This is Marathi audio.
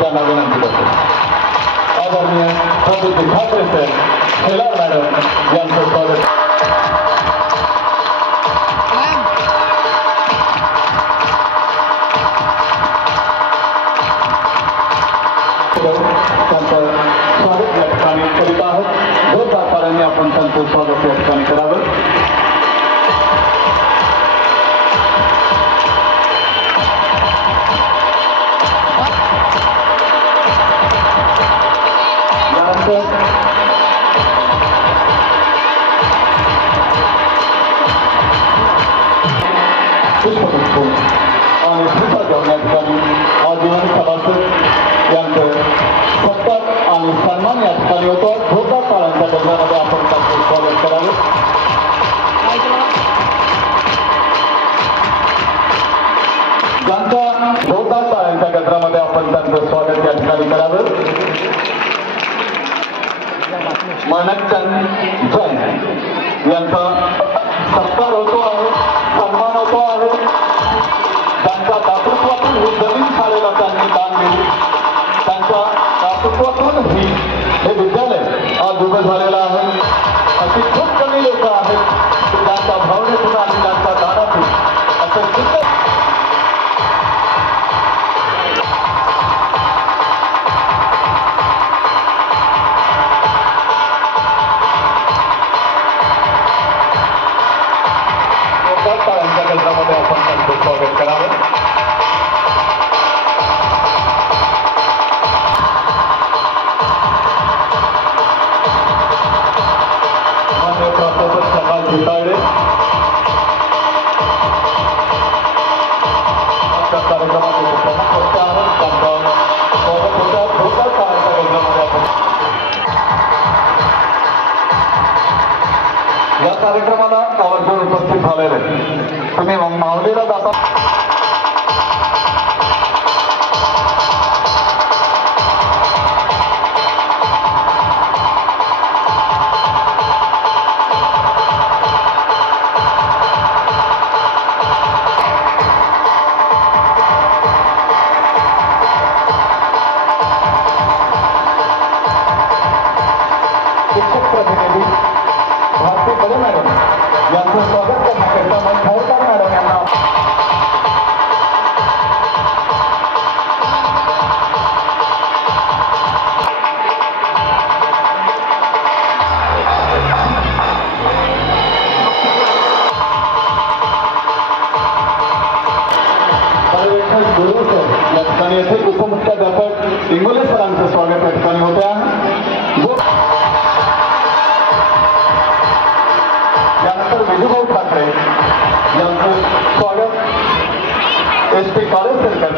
त्यांना विनंती करतो. आदरणीय प्रभूजी ठाकरे सर, शेलार मॅडम यांचं स्वागत. त्यांचं स्वागत या ठिकाणी करीत आहोत. जोरदार ताऱ्यांनी आपण त्यांचं स्वागत या ठिकाणी करावं. पुष्पगुच्छ आणि पुष्पा घेऊन या ठिकाणी आजीवन सभासद यांचं सत्कार आणि सन्मान या ठिकाणी होतो. जोरदार ताळ्यांच्या गजरामध्ये आपण त्यांचं स्वागत करावे. ज्यांच्या जोरदार ताळ्यांच्या गजरामध्ये आपण त्यांचं स्वागत या ठिकाणी करावं. मनकचंद जैन यांचा सत्कार होतो आहे, सन्मान होतो आहे. त्यांच्या दातृत्वातून ही जमीन शाळेला त्यांनी दान दिली. त्यांच्या दातृत्वातून हे विद्यालय आज उभं झालेलं आहे. अशी खूप कमी लोक आहेत की त्यांच्या भावनेतून आणि त्यांच्या दानातून असं सुंदर केंद्रामध्ये आपण त्यांचं स्वागत करावं. मान्य प्राध्यापक समाज भिताळे आजच्या कार्यक्रमाचे प्रमुख वक्ते आहेत. त्यांचं स्वागत होत्या. जोरदार ताळ्यांच्या केंद्रामध्ये आपण या कार्यक्रमाला आवर्जून उपस्थित झालेले तुम्ही माऊलीला जाता. शिक्षक प्रतिनिधी भारती बडे मॅडम यांचं स्वागत करण्याकरिता मन खैरकर मॅडम यांना पर्यवेक्षक गुरु सर या ठिकाणी येथे उपमुख्याध्यापक इंगोले सरांचं स्वागत या ठिकाणी होते आहे. यानंतर विजूभाऊ ठाकरे यांचं स्वागत SP कॉलेज सेंटर